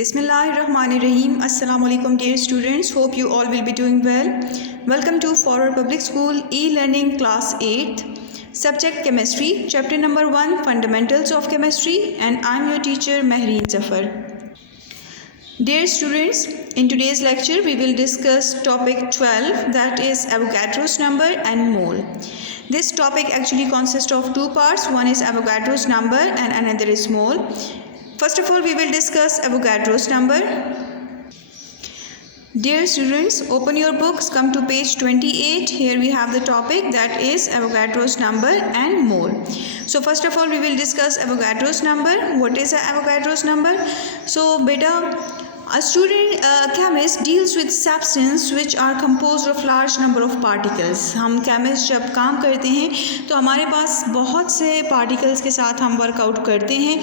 Bismillahirrahmanirrahim. Assalamu alaikum dear students. Hope you all will be doing well. Welcome to Forward Public School e-learning class 8th. Subject chemistry. Chapter number 1 fundamentals of chemistry, and I am your teacher Mehreen Zafar. Dear students, in today's lecture we will discuss topic 12, that is Avogadro's number and mole. This topic actually consists of two parts. One is Avogadro's number and another is mole. First of all, we will discuss Avogadro's number. Dear students, open your books, come to page 28. Here we have the topic, that is Avogadro's number and mole. So first of all, we will discuss Avogadro's number. What is Avogadro's number? So beta, a chemist deals with substance which are composed of large number of particles. हम chemist जब काम करते हैं तो हमारे पास बहुत से particles के साथ हम workout करते हैं,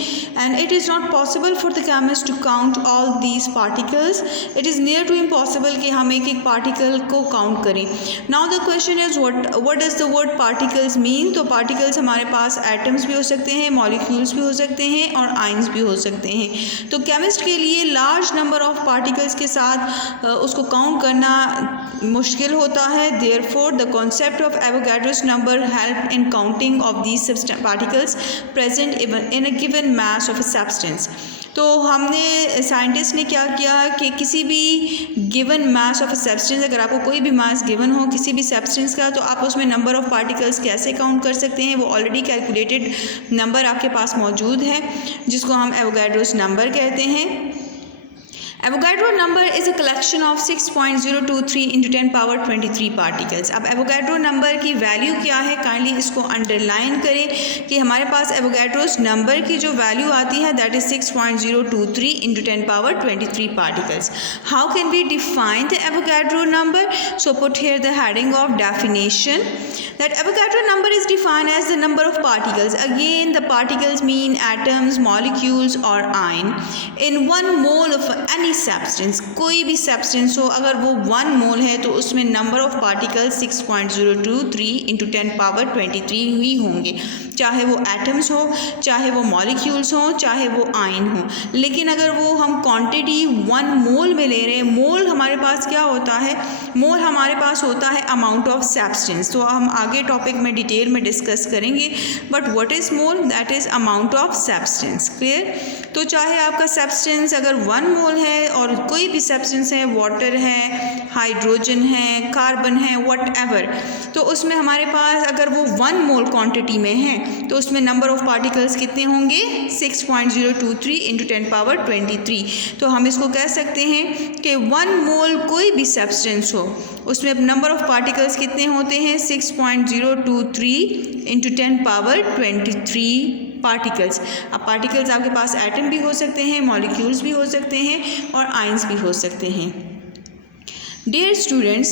and it is not possible for the chemist to count all these particles. It is near to impossible कि हम एक एक particle को count करें. Now the question is what does the word particles mean? तो particles हमारे पास atoms भी हो सकते हैं, molecules भी हो सकते हैं और ions भी हो सकते हैं. तो chemist के लिए large number ऑफ पार्टिकल्स के साथ उसको काउंट करना मुश्किल होता है. Therefore the concept of Avogadro's number help in counting of these particles present in a given mass of a substance. तो हमने साइंटिस्ट ने क्या किया कि किसी भी given mass of a substance, अगर आपको कोई भी मास गिवन हो किसी भी सब्सटेंस का, तो आप उसमें नंबर ऑफ पार्टिकल्स कैसे काउंट कर सकते हैं. वो ऑलरेडी कैलकुलेटेड नंबर आपके पास मौजूद है जिसको हम एवोगाड्रोस नंबर कहते हैं. Avogadro number is a collection of 6.023 into 10 power 23 particles. अब Avogadro number की वैल्यू क्या है, काइंडली इसको अंडरलाइन करें कि हमारे पास Avogadro's number की जो वैल्यू आती है that is 6.023 into 10 power 23 particles. How can we define the Avogadro number? So put here the heading of definition, that Avogadro number is defined as the number of particles. Again, the particles mean atoms, molecules or ion in one mole of any substance. कोई भी substance हो, अगर वो 1 mole है तो उसमें number of particles 6.023 into 10 power 23 ही होंगे, चाहे वो एटम्स हो, चाहे वो मॉलिक्यूल्स हो, चाहे वो आयन हो. लेकिन अगर वो हम क्वांटिटी 1 मोल में ले रहे हैं, मोल हमारे पास क्या होता है, मोल हमारे पास होता है अमाउंट ऑफ सब्सटेंस. तो हम आगे टॉपिक में डिटेल में डिस्कस करेंगे. But what is mole? That is amount of substance. Clear? तो चाहे आपका सब्सटेंस अगर 1 मोल है और कोई भी सब्सटेंस है, वाटर है, हाइड्रोजन है, कार्बन है, व्हाटएवर, तो उसमें हमारे पास अगर वो 1 मोल क्वांटिटी में है तो उसमें नंबर ऑफ पार्टिकल्स कितने होंगे, 6.023 इंटू 10 पावर 23. तो हम इसको कह सकते हैं कि 1 मोल कोई भी सब्सटेंस हो उसमें नंबर ऑफ पार्टिकल्स कितने होते हैं, 6.023 इंटू 10 पावर 23 पार्टिकल्स. अब पार्टिकल्स आपके पास एटम भी हो सकते हैं, मॉलिक्यूल्स भी हो सकते हैं और आयंस भी हो सकते हैं. Dear students,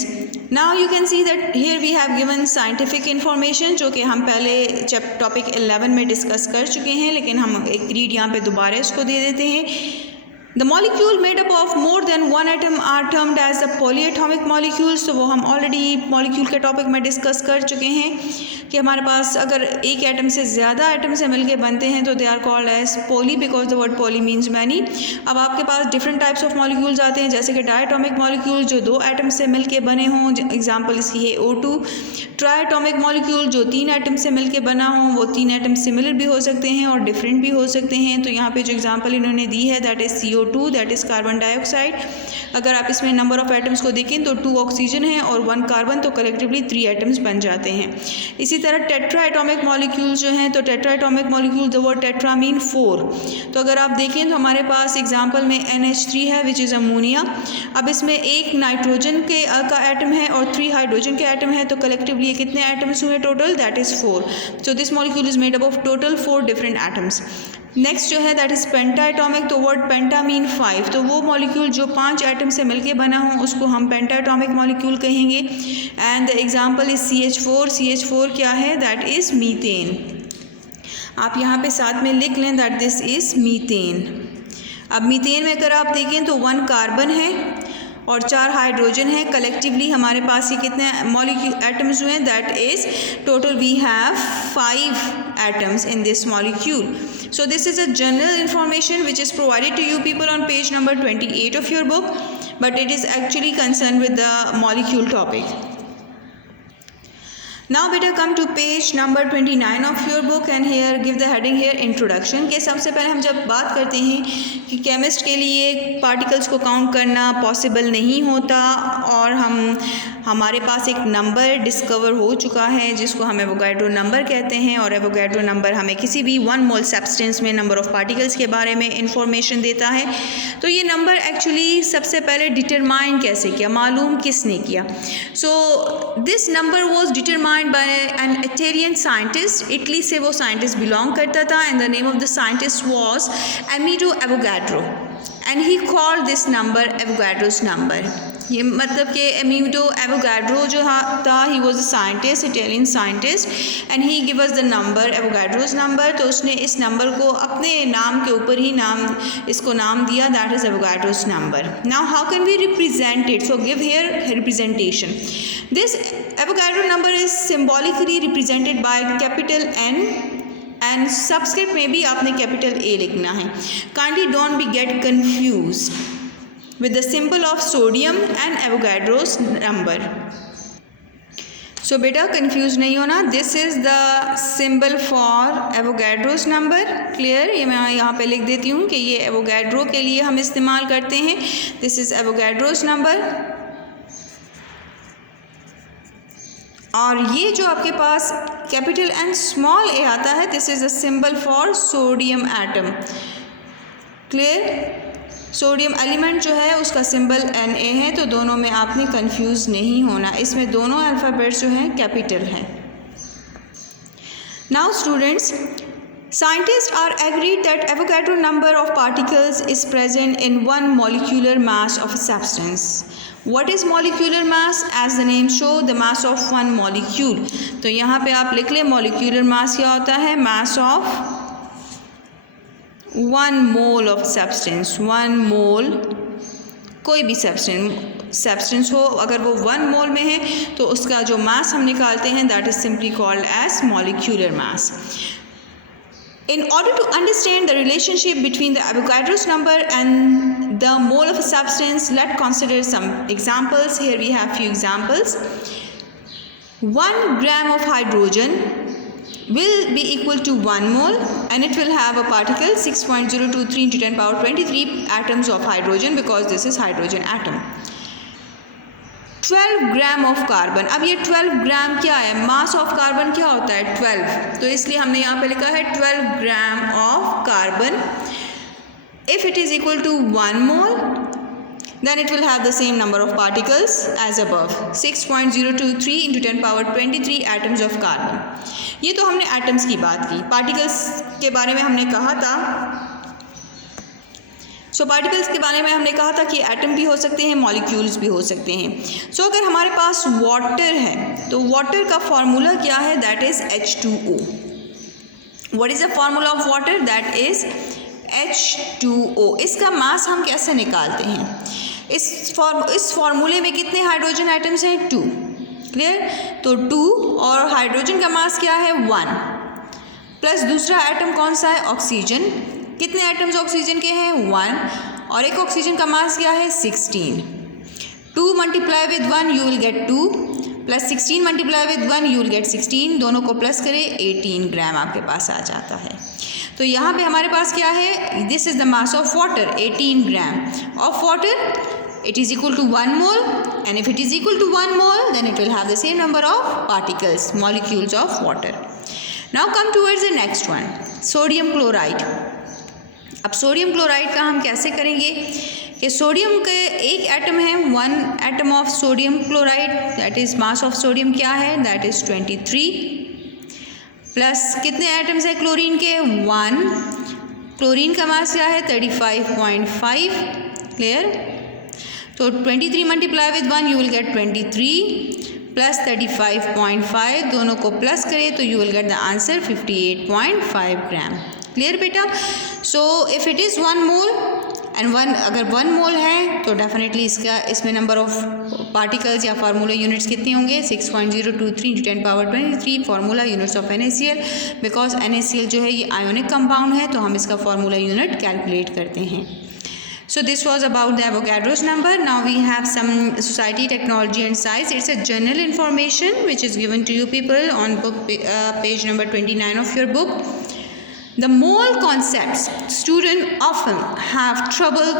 now you can see that here we have given scientific information जो कि हम पहले टॉपिक 11 में डिस्कस कर चुके हैं, लेकिन हम एक रीड यहाँ पे दोबारा इसको दे देते हैं. The molecule made up of more than one atom are termed as the polyatomic molecules. तो वो हम ऑलरेडी मॉलिक्यूल के टॉपिक में डिस्कस कर चुके हैं कि हमारे पास अगर एक एटम से ज़्यादा एटम से मिलके बनते हैं तो they are called as poly, because the word poly means many. अब आपके पास डिफरेंट टाइप्स ऑफ मॉलिक्यूल्स आते हैं, जैसे कि डायटोमिक मॉलिक्यूल जो 2 एटम से मिलके बने हों, एग्जाम्पल इसकी है O2. ट्राइटोमिक मॉलिक्यूल जो 3 एटम से मिलके बना हो, वो 3 एटम सिमिलर भी हो सकते हैं और डिफरेंट भी हो सकते हैं. तो यहाँ पे जो एग्जाम्पल इन्होंने दी है that is CO2, that is carbon dioxide. अगर आप इसमें नंबर ऑफ एटम्स को देखें तो 2 ऑक्सीजन है और 1 कार्बन, तो कलेक्टिवली 3 एटम्स बन जाते हैं. इसी तरह टेट्रा एटॉमिक मॉलिक्यूल्स जो हैं, तो tetra atomic molecule the word tetra mean 4. तो अगर आप देखें तो हमारे पास एग्जांपल में NH3 है विच इज़ अमोनिया. अब इसमें एक नाइट्रोजन का एटम है और 3 हाइड्रोजन के एटम है, तो कलेक्टिवली कितने एटम्स हुए total, that is 4. So this molecule is made up of total 4 different atoms. Next जो है दैट इज़ पेंटा एटॉमिक. तो वर्ड पेंटा मीन 5. तो वो मॉलिक्यूल जो 5 एटम से मिलके बना हो उसको हम पेंटा एटॉमिक मॉलिक्यूल कहेंगे. And the example is CH4. CH4 क्या है, दैट इज़ मीथेन. आप यहाँ पे साथ में लिख लें दैट दिस इज़ मीथेन. अब मीथेन में अगर आप देखें तो 1 कार्बन है और 4 हाइड्रोजन है. कलेक्टिवली हमारे पास ये कितने मॉलिक्यूल एटम्स हुए हैं, that is total we have 5 atoms in this molecule. So this is a general information which is provided to you people on page number 28 of your book, but it is actually concerned with the molecule topic. Now beta come to page number 29 of your book and here give the heading here introduction. के सबसे पहले हम जब बात करते हैं कि chemist के लिए पार्टिकल्स को काउंट करना पॉसिबल नहीं होता और हमारे पास एक नंबर डिस्कवर हो चुका है जिसको हम एवोगाड्रो नंबर कहते हैं, और एवोगाड्रो नंबर हमें किसी भी 1 मोल सब्सटेंस में नंबर ऑफ पार्टिकल्स के बारे में इंफॉर्मेशन देता है। तो ये नंबर एक्चुअली सबसे पहले डिटरमाइन कैसे किया, मालूम किसने किया? So this number was determined by an Italian scientist, Italy से वो साइंटिस्ट बिलोंग करता था, and the name of the scientist was Amedeo Avogadro and he called this number Avogadro's number. ये मतलब कि एमिडो एवोगाड्रो जो था he was a scientist, Italian scientist, and he give us the number Avogadro's number. तो उसने इस number को अपने नाम के ऊपर ही इसको नाम दिया, that is Avogadro's number. Now how can we represent it? So give here representation. This Avogadro number is symbolically represented by capital N and subscript में भी आपने कैपिटल A लिखना है। Kindly don't be get confuse with the symbol of sodium and Avogadro's number. So beta confused नहीं होना, this is the symbol for Avogadro's number. Clear? ये मैं यहाँ पे लिख देती हूँ कि ये Avogadro के लिए हम इस्तेमाल करते हैं। This is Avogadro's number. और ये जो आपके पास कैपिटल N स्मॉल a आता है, this is the symbol for sodium atom. Clear? Sodium element जो है उसका सिंबल Na है, तो दोनों में आपने कंफ्यूज नहीं होना, इसमें दोनों अल्फ़ाबेट्स जो हैं कैपिटल हैं। Now students, scientist are agreed that Avogadro number of particles is present in 1 molecular mass of substance. What is molecular mass? As the name show, the mass of 1 molecule. तो यहाँ पे आप लिख लें molecular mass क्या होता है? मास of 1 mole of substance. 1 मोल कोई भी सब्सटेंस हो, अगर वो 1 मोल में है तो उसका जो मास हम निकालते हैं that is simply called as molecular mass. In order to understand the relationship between the Avogadro's number and the mole of a substance, let's consider some examples. Here we have few examples. 1 gram of hydrogen will be equal to 1 mole and it will have a particle 6.023 into 10 power 23 atoms of hydrogen because this is hydrogen atom. 12 gram of carbon. अब ये 12 ग्राम क्या है? Mass of carbon क्या होता है? 12, तो इसलिए हमने यहाँ पे लिखा है 12 gram of carbon. If it is equal to 1 mole then it will have the same number of particles as above, 6.023 into 10 power 23 atoms of carbon. ये तो हमने एटम्स की बात की। पार्टिकल्स के बारे में हमने कहा था, पार्टिकल्स के बारे में हमने कहा था कि एटम भी हो सकते हैं, मॉलिक्यूल्स भी हो सकते हैं। अगर हमारे पास वाटर है तो वाटर का फार्मूला क्या है? That is H2O। What is the formula of water? That is H2O। इसका मास हम कैसे निकालते हैं? इस फार्मूले में कितने हाइड्रोजन एटम्स हैं? 2। क्लियर? तो 2 और हाइड्रोजन का मास क्या है? 1 प्लस दूसरा एटम कौन सा है? ऑक्सीजन। कितने एटम्स ऑक्सीजन के हैं? 1, और एक ऑक्सीजन का मास क्या है? 16। 2 multiply with 1 you will gate 2 plus 16 multiply with 1 you will gate 16, दोनों को प्लस करें 18 ग्राम आपके पास आ जाता है। तो यहाँ पे हमारे पास क्या है? This is the mass of water, 18 gram of water. It is equal to 1 mole, and if it is equal to 1 mole then it will have the same number of particles, molecules of water. Now come towards the next one, sodium chloride. अब sodium chloride का हम कैसे करेंगे कि sodium के एक atom है, 1 atom of sodium chloride, that is mass of sodium क्या है? दैट इज 23 प्लस कितने एटम्स है क्लोरीन के? 1। क्लोरीन का मास क्या है? 35.5। क्लियर? तो 23 multiply with 1 you will get 23 plus 35.5, दोनों को प्लस करें तो you will get the answer 58.5 gram. Clear बेटा? So if it is 1 mole and one, अगर 1 मोल है तो डेफिनेटली इसमें नंबर ऑफ पार्टिकल्स या फार्मूला यूनिट्स कितने होंगे, 6.023 × 10⁻23 formula units of NaCl। Because NaCl जो है ये आयोनिक कंपाउंड है तो हम इसका फार्मूला यूनिट कैलकुलेट करते हैं। So this was about the Avogadro's number. Now we have some society, technology and science. It's a general information which is given to you people on book page number 29 of your book. The mole concepts. Students often have trouble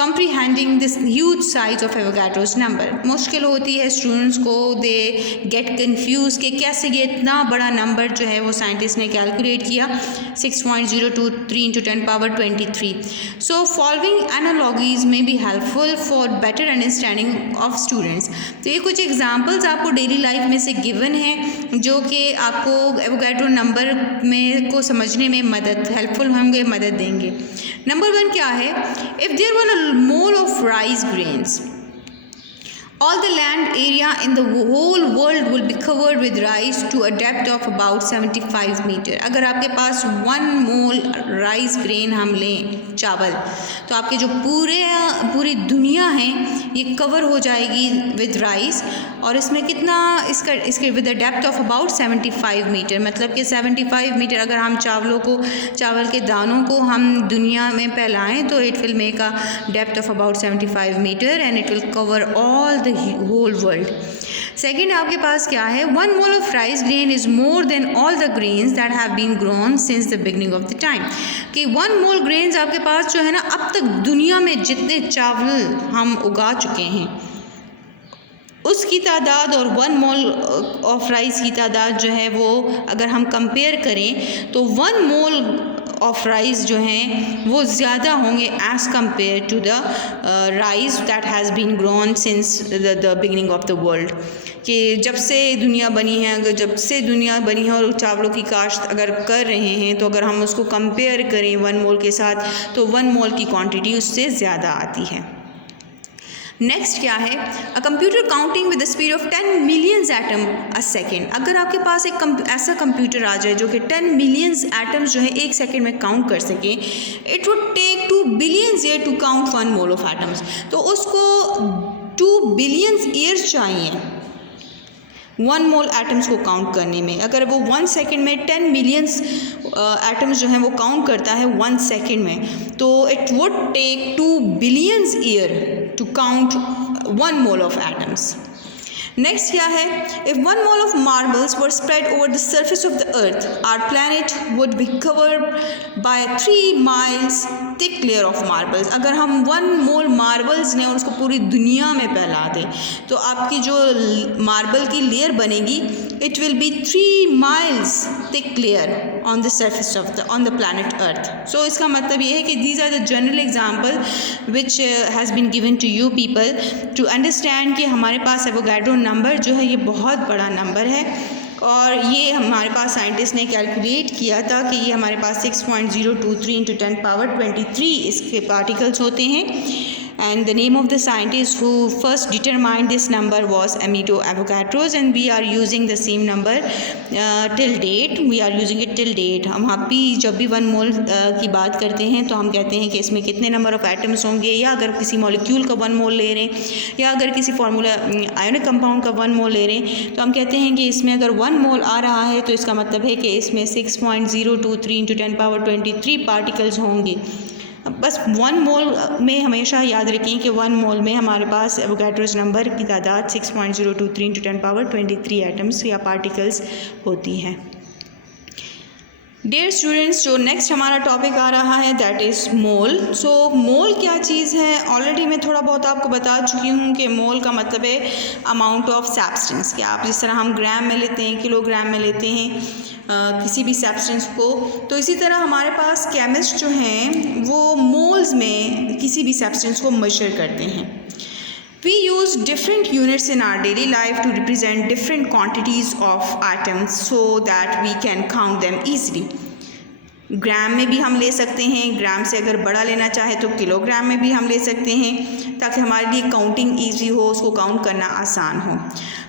comprehending this huge size of Avogadro's number. मुश्किल होती है students को, they get confuse कि कैसे ये इतना बड़ा number जो है वो साइंटिस्ट ने कैलकुलेट किया, 6.023 × 10⁻23. सो फॉलोइंग एनालॉजीज में be helpful for better understanding of students. तो ये कुछ एग्जांपल्स आपको डेली लाइफ में से गिवन है जो कि आपको एवोगाड्रो नंबर में को समझने में हेल्पफुल होंगे, मदद देंगे। नंबर 1 क्या है, if there were a mole of rice grains, all the land area in the whole world will be covered with rice to a depth of about 75 meter. अगर आपके पास 1 मोल राइस ग्रेन हम लें, चावल, तो आपके जो पूरी दुनिया है ये कवर हो जाएगी विद राइस। और इसमें कितना, इसके with the depth of about 75 metre, मतलब कि 75 मीटर अगर हम चावल के दानों को हम दुनिया में फैलाएं तो it will make a depth of about 75 metre and it will cover all the whole world. Second आपके पास क्या है, 1 mole of rice grain is more than all the grains that have been grown since the beginning of the time. कि 1 मोल grains आपके पास जो है ना, अब तक दुनिया में जितने चावल हम उगा चुके हैं उसकी तादाद और 1 मोल ऑफ राइस की तादाद जो है वो अगर हम कंपेयर करें तो 1 मोल ऑफ राइस जो हैं वो ज़्यादा होंगे as compare to the rice that has been grown since the beginning of the world. कि जब से दुनिया बनी है, अगर जब से दुनिया बनी है और चावलों की काश्त अगर कर रहे हैं तो अगर हम उसको कंपेयर करें 1 मोल के साथ तो 1 मोल की क्वांटिटी उससे ज़्यादा आती है। नेक्स्ट क्या है, a computer counting with the speed of 10 millions atom a second. अगर आपके पास एक ऐसा कंप्यूटर आ जाए जो कि 10 मिलियंस एटम्स जो है 1 सेकेंड में काउंट कर सके, it would take 2 billions year to count 1 mole of atoms. तो उसको 2 बिलियंस ईयर्स चाहिए 1 मोल एटम्स को काउंट करने में। अगर वो 1 सेकेंड में 10 मिलियंस एटम्स जो हैं वो काउंट करता है 1 सेकेंड में, तो it would take 2 billions year to count 1 mole of atoms. Next क्या है, if 1 mole of marbles were spread over the surface of the earth, our planet would be covered by 3 miles thick layer of marbles. अगर हम 1 मोल marbles लें और उसको पूरी दुनिया में फैला दें तो आपकी जो मार्बल की लेयर बनेगी it will be 3 miles thick layer on the surface on the planet earth. So इसका मतलब ये है कि these are the general example which has been given to you people to understand कि हमारे पास एवोगाड्रो नंबर जो है ये बहुत बड़ा नंबर है और ये हमारे पास साइंटिस्ट ने कैलकुलेट किया था कि ये हमारे पास 6.023 × 10⁻23 इसके पार्टिकल्स होते हैं। and the name of the scientist who first determined this number was Amito Avogadro, and we are using the same number till date. We are using it till date. हम भी जब भी 1 मोल की बात करते हैं तो हम कहते हैं कि इसमें कितने नंबर ऑफ एटम्स होंगे, या अगर किसी मॉलिक्यूल का 1 मोल ले रहे हैं या अगर किसी फार्मूला आयोनिक कंपाउंड का 1 मोल ले रहे हैं तो हम कहते हैं कि इसमें अगर 1 मोल आ रहा है तो इसका मतलब है कि इसमें 6.023 × 10⁻23 पार्टिकल्स होंगे। बस 1 मोल में हमेशा याद रखें कि 1 मोल में हमारे पास एवोगाड्रोस नंबर की तादाद 6.023 × 10⁻23 एटम्स या पार्टिकल्स होती है। डियर स्टूडेंट्स, जो नेक्स्ट हमारा टॉपिक आ रहा है दैट इज़ मोल। सो मोल क्या चीज़ है, ऑलरेडी मैं थोड़ा बहुत आपको बता चुकी हूँ कि मोल का मतलब है अमाउंट ऑफ सब्सटेंस। कि आप जिस तरह हम ग्राम में लेते हैं, किलोग्राम में लेते हैं किसी भी सब्सटेंस को, तो इसी तरह हमारे पास केमिस्ट जो हैं वो मोल्स में किसी भी सब्सटेंस को मेजर करते हैं। We use different units in our daily life to represent different quantities of atoms so that we can count them easily. ग्राम में भी हम ले सकते हैं, ग्राम से अगर बड़ा लेना चाहे तो किलोग्राम में भी हम ले सकते हैं ताकि हमारे लिए काउंटिंग ईजी हो, उसको काउंट करना आसान हो।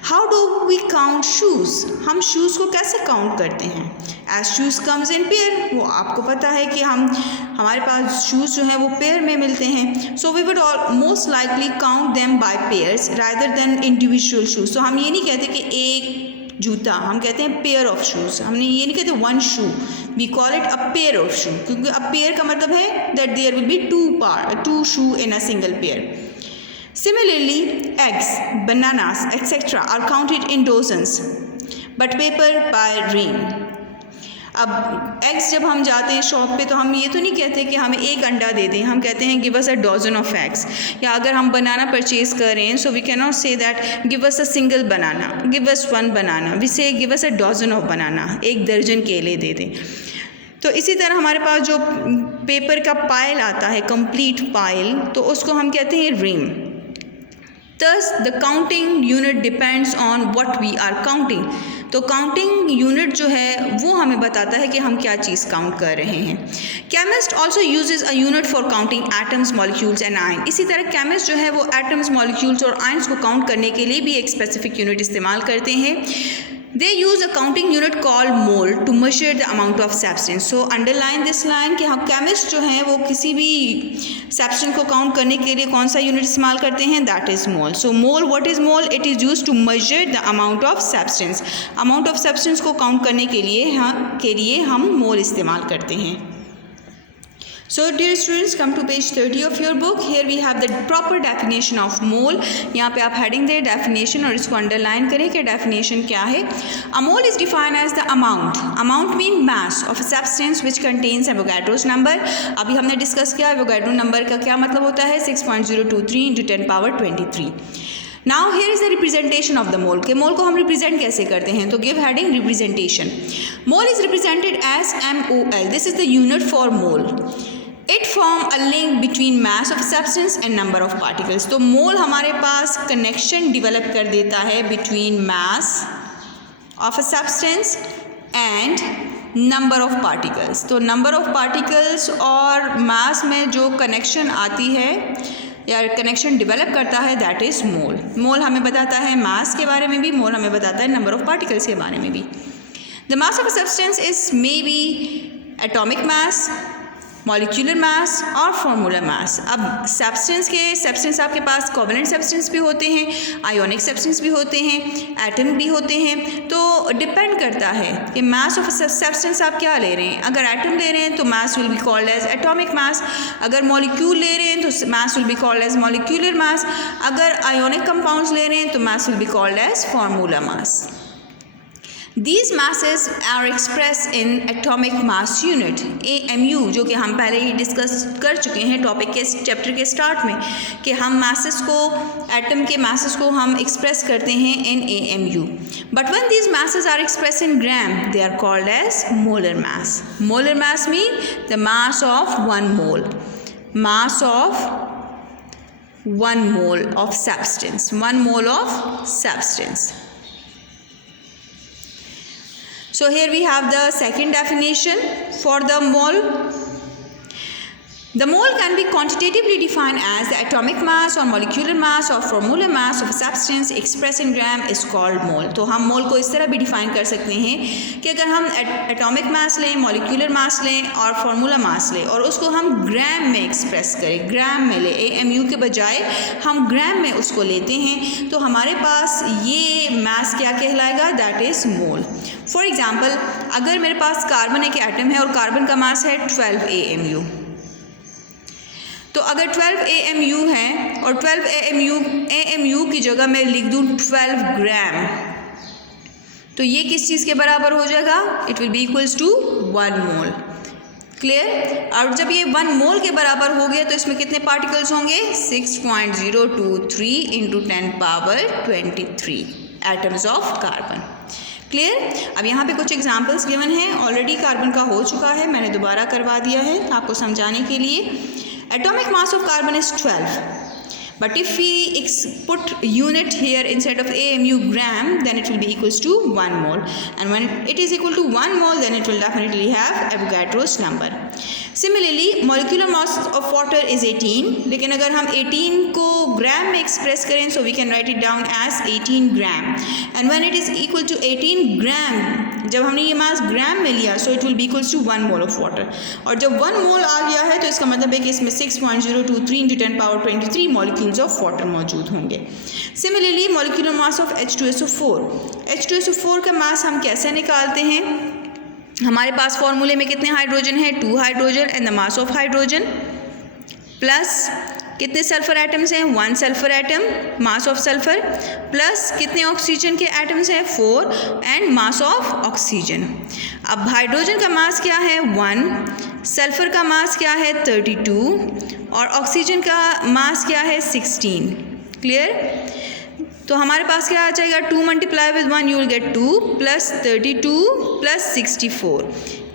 How do we count shoes, हम शूज़ को कैसे काउंट करते हैं? As shoes comes in pair, वो आपको पता है कि हमारे पास शूज़ जो हैं वो पेयर में मिलते हैं. So we would most likely count them by pairs rather than individual shoes. तो हम ये नहीं कहते कि एक जूता, हम कहते हैं पेयर ऑफ शूज़. हमने ये नहीं कहते one shoe, we call it a pair of shoe, क्योंकि अ पेयर का मतलब है that there will be two shoe in a single pair. Similarly, eggs, bananas, etc. are counted in dozens, but paper by ream. अब eggs जब हम जाते हैं shop पे तो हम ये तो नहीं कहते कि हमें एक अंडा दे दें, हम कहते हैं give us a dozen of eggs. या अगर हम बनाना परचेज़ कर रहे हैं, so we can not say that give us a single banana, give us one banana, we say give us a dozen of banana, एक दर्जन केले दे दें. तो इसी तरह हमारे पास जो पेपर का पाइल आता है, कंप्लीट पाइल, तो उसको हम कहते हैं rim. Thus, the counting unit depends on what we are counting. तो काउंटिंग यूनिट जो है वो हमें बताता है कि हम क्या चीज़ काउंट कर रहे हैं. Chemist also usage a unit for counting atoms, molecules and ion. इसी तरह केमिस्ट जो है वो एटम्स, मॉलिक्यूल्स और आयन्स को काउंट करने के लिए भी एक स्पेसिफिक यूनिट इस्तेमाल करते हैं. They use a counting unit called mole to measure the amount of substance. So underline this line कि हम केमिस्ट जो हैं वो किसी भी सब्सटेंस को काउंट करने के लिए कौन सा यूनिट इस्तेमाल करते हैं, that is mole. So mole, what is mole? It is used to measure the amount of substance. Amount of substance को काउंट करने के लिए हम मोल इस्तेमाल करते हैं. So dear students, come to page 30 of your book. Here we have the proper definition of mole. यहाँ पे आप heading दे definition और इसको underline करें कि definition क्या है. A mole is defined as the amount. Amount mean mass of a substance which contains Avogadro's number. अभी हमने discuss किया Avogadro number का क्या मतलब होता है, 6.023 into 10 power 23. Now here is the representation of the mole. के mole को हम represent कैसे करते हैं, तो give heading representation. Mole is represented as MOL. This is the unit for mole. It form a link between mass of substance and number of particles. तो मोल हमारे पास connection develop कर देता है between mass of a substance and number of particles. तो number of particles और mass में जो connection आती है या कनेक्शन डिवेलप करता है, दैट इज़ मोल. मोल हमें बताता है मास के बारे में भी, मोल हमें बताता है नंबर ऑफ पार्टिकल्स के बारे में भी. The mass of a substance is may be atomic mass, molecular mass और फॉर्मूला मास. अब सब्सटेंस आपके पास कोवेलेंट सब्सटेंस भी होते हैं, आयोनिक सब्सटेंस भी होते हैं, एटम भी होते हैं. तो डिपेंड करता है कि मास ऑफ सब्सटेंस आप क्या ले रहे हैं. अगर एटम ले रहे हैं तो mass will be called as atomic mass. अगर मॉलिक्यूल ले रहे हैं तो mass will be called as molecular mass. अगर आयोनिक कंपाउंड्स ले रहे हैं तो mass will be called as formula mass. These masses are expressed in atomic mass unit AMU, जो कि हम पहले ही डिस्कस कर चुके हैं टॉपिक के चैप्टर के स्टार्ट में कि हम masses को, एटम के masses को हम एक्सप्रेस करते हैं in AMU. But when these masses are expressed in gram, they are called as molar mass. Molar mass mean the mass of 1 mole. Mass of 1 mole of substance. 1 mole of substance. So here we have the second definition for the mole. The mole can be quantitatively defined as the atomic mass or molecular mass or formula mass of a substance expressed in gram is called mole. तो हम मोल को इस तरह भी define कर सकते हैं कि अगर हम एटॉमिक मास लें, मॉलिक्यूलर मास लें और फार्मूला मास लें और उसको हम ग्राम में एक्सप्रेस करें, ग्राम में लें, AMU के बजाय हम ग्राम में उसको लेते हैं, तो हमारे पास ये मास क्या कहलाएगा, that is mole. For example, अगर मेरे पास कार्बन एक एटम है और कार्बन का मास है 12 AMU, तो अगर 12 AMU है और 12 AMU की जगह मैं लिख दूँ 12 ग्राम, तो ये किस चीज़ के बराबर हो जाएगा, it will be equals to 1 mole. Clear. और जब ये 1 मोल के बराबर हो गया तो इसमें कितने पार्टिकल्स होंगे, 6.023 into 10 power 23 atoms of carbon. Clear. अब यहाँ पे कुछ एग्जांपल्स गिवन हैं, ऑलरेडी कार्बन का हो चुका है, मैंने दोबारा करवा दिया है आपको समझाने के लिए. Atomic mass of carbon is 12, but if we put unit here instead of AMU gram, then it will be equals to 1 mole, and when it is equal to 1 mole, then it will definitely have Avogadro's number. Similarly, molecular mass of water is 18, लेकिन अगर हम 18 को ग्राम में express करें, so we can write it down as 18 gram, and when it is equal to 18 gram, जब हमने ये मास gram में लिया so it will be equals to 1 mole of water, और जब 1 मोल आ गया है तो इसका मतलब है कि इसमें 6.023 × 10⁻23 मॉलिक्यूल्स ऑफ वाटर मौजूद होंगे। Similarly molecular mass of H2SO4, H2SO4 का मास हम कैसे निकालते हैं? हमारे पास फॉर्मूले में कितने हाइड्रोजन है? 2 hydrogen and the mass of hydrogen plus कितने सल्फर एटम्स हैं? 1 sulphur atom, mass of sulphur, plus कितने ऑक्सीजन के एटम्स हैं? 4 एंड मास ऑफ ऑक्सीजन। अब हाइड्रोजन का मास क्या है? 1, सल्फर का मास क्या है? 32 और ऑक्सीजन का मास क्या है? 16। क्लियर? तो हमारे पास क्या आ जाएगा? 2 × 1 you will gate 2 plus 32 plus 64।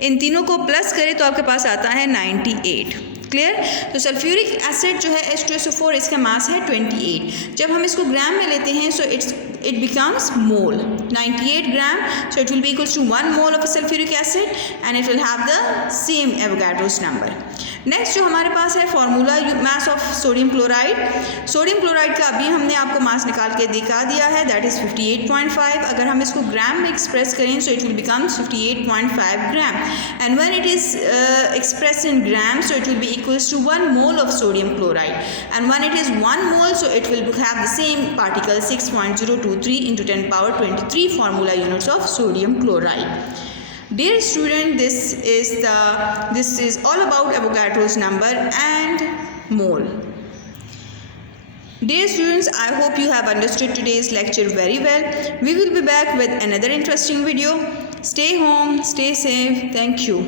इन तीनों को प्लस करें तो आपके पास आता है 98। क्लियर? तो सल्फ्यूरिक एसिड जो है H2SO4 इसका मास है 28। जब हम इसको ग्राम में लेते हैं so it becomes mole, 98 gram, so it will be equals to 1 mole of sulphuric acid and it will have the same Avogadro's number. Next जो हमारे पास है formula mass of sodium chloride. Sodium chloride का अभी हमने आपको मास निकाल के दिखा दिया है, दैट इज़ 58.5। अगर हम इसको ग्राम में एक्सप्रेस करें सो it will becomes 58.5 gram and when it is express in gram so it will B equals to 1 mole of sodium chloride, and when it is 1 mole so it will have the same particle 6.023 × 10⁻23 formula units of sodium chloride. Dear student, this is all about Avogadro's number and mole. Dear students, I hope you have understood today's lecture very well. We will be back with another interesting video. Stay home, stay safe. Thank you.